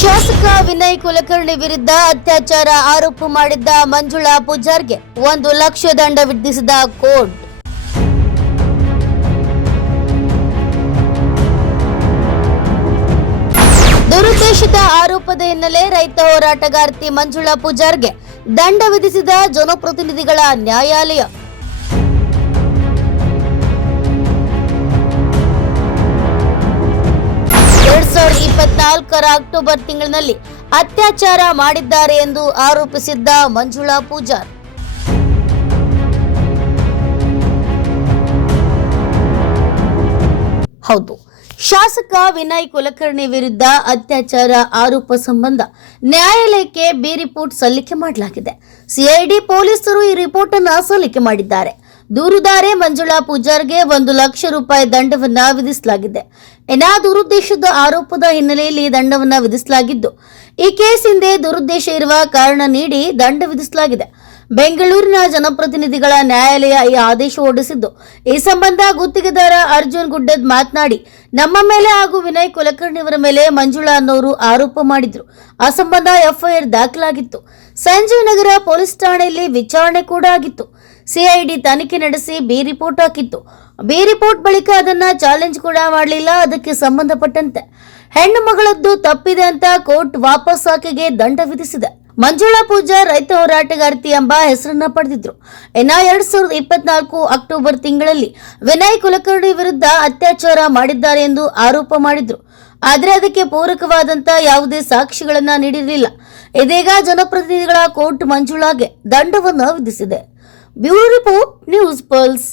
ಶಾಸಕ ವಿನಯ್ ಕುಲಕರ್ಣಿ ವಿರುದ್ಧ ಅತ್ಯಾಚಾರ ಆರೋಪ ಮಾಡಿದ್ದ ಮಂಜುಳಾ ಪೂಜಾರ್ಗೆ 1 ಲಕ್ಷ ದಂಡ ವಿಧಿಸಿದ ಕೋರ್ಟ್. ದುರುದ್ದೇಶಿತ ಆರೋಪದ ಹಿನ್ನೆಲೆ ರೈತ ಹೋರಾಟಗಾರ್ತಿ ಮಂಜುಳಾ ಪೂಜಾರ್ಗೆ ದಂಡ ವಿಧಿಸಿದ ಜನಪ್ರತಿನಿಧಿಗಳ ನ್ಯಾಯಾಲಯ. ಅಕ್ಟೋಬರ್ ತಿಂಗಳಿನಲ್ಲಿ ಅತ್ಯಾಚಾರ ಮಾಡಿದ್ದಾರೆ ಎಂದು ಆರೋಪಿಸಿದ್ದ ಮಂಜುಳಾ ಪೂಜಾರ್ ಹೌದು, ಶಾಸಕ ವಿನಯ್ ಕುಲಕರ್ಣಿ ವಿರುದ್ಧ ಅತ್ಯಾಚಾರ ಆರೋಪ ಸಂಬಂಧ ನ್ಯಾಯಾಲಯಕ್ಕೆ ಬಿ ರಿಪೋರ್ಟ್ ಸಲ್ಲಿಕೆ ಮಾಡಲಾಗಿದೆ. ಸಿಐಡಿ ಪೊಲೀಸರು ಈ ರಿಪೋರ್ಟ್ ಅನ್ನು ಸಲ್ಲಿಕೆ ಮಾಡಿದ್ದಾರೆ. ದೂರುದಾರೆ ಮಂಜುಳಾ ಪೂಜಾರ್ಗೆ 1 ಲಕ್ಷ ರೂಪಾಯಿ ದಂಡವನ್ನ ವಿಧಿಸಲಾಗಿದೆ. ದುರುದ್ದೇಶದ ಆರೋಪದ ಹಿನ್ನೆಲೆಯಲ್ಲಿ ದಂಡವನ್ನ ವಿಧಿಸಲಾಗಿದ್ದು, ಈ ಕೇಸ್ ಹಿಂದೆ ದುರುದ್ದೇಶ ಇರುವ ಕಾರಣ ನೀಡಿ ದಂಡ ವಿಧಿಸಲಾಗಿದೆ. ಬೆಂಗಳೂರಿನ ಜನಪ್ರತಿನಿಧಿಗಳ ನ್ಯಾಯಾಲಯ ಈ ಆದೇಶ ಹೊರಡಿಸಿದ್ದು, ಈ ಸಂಬಂಧ ಗುತ್ತಿಗೆದಾರ ಅರ್ಜುನ್ ಗುಡ್ಡದ್ ಮಾತನಾಡಿ, ನಮ್ಮ ಮೇಲೆ ಹಾಗೂ ವಿನಯ್ ಕುಲಕರ್ಣಿಯವರ ಮೇಲೆ ಮಂಜುಳಾ ಅನ್ನೋರು ಆರೋಪ ಮಾಡಿದ್ರು. ಆ ಸಂಬಂಧ ಎಫ್ಐಆರ್ ದಾಖಲಾಗಿತ್ತು. ಸಂಜಯ್ ನಗರ ಪೊಲೀಸ್ ಠಾಣೆಯಲ್ಲಿ ವಿಚಾರಣೆ ಕೂಡ ಆಗಿತ್ತು. ಸಿಐಡಿ ತನಿಖೆ ನಡೆಸಿ ಬಿ ರಿಪೋರ್ಟ್ ಹಾಕಿತ್ತು. ಬಿ ರಿಪೋರ್ಟ್ ಬಳಿಕ ಅದನ್ನ ಚಾಲೆಂಜ್ ಕೂಡ ಮಾಡಲಿಲ್ಲ. ಅದಕ್ಕೆ ಸಂಬಂಧಪಟ್ಟಂತೆ ಹೆಣ್ಣು ಮಗಳದ್ದು ತಪ್ಪಿದೆ ಅಂತ ಕೋರ್ಟ್ ವಾಪಸ್ ಆಕೆಗೆ ದಂಡ ವಿಧಿಸಿದೆ. ಮಂಜುಳಾ ಪೂಜಾರ್ ರೈತ ಹೋರಾಟಗಾರ್ತಿ ಎಂಬ ಹೆಸರನ್ನ ಪಡೆದಿದ್ರು. 2024 ಅಕ್ಟೋಬರ್ ತಿಂಗಳಲ್ಲಿ ವಿನಯ್ ಕುಲಕರ್ಣಿ ವಿರುದ್ಧ ಅತ್ಯಾಚಾರ ಮಾಡಿದ್ದಾರೆ ಎಂದು ಆರೋಪ ಮಾಡಿದ್ರು. ಆದರೆ ಅದಕ್ಕೆ ಪೂರಕವಾದಂತ ಯಾವುದೇ ಸಾಕ್ಷಿಗಳನ್ನ ನೀಡಿರಲಿಲ್ಲ. ಇದೀಗ ಜನಪ್ರತಿನಿಧಿಗಳ ಕೋರ್ಟ್ ಮಂಜುಳಾಗೆ ದಂಡವನ್ನು ವಿಧಿಸಿದೆ. Bureau report, news pulse.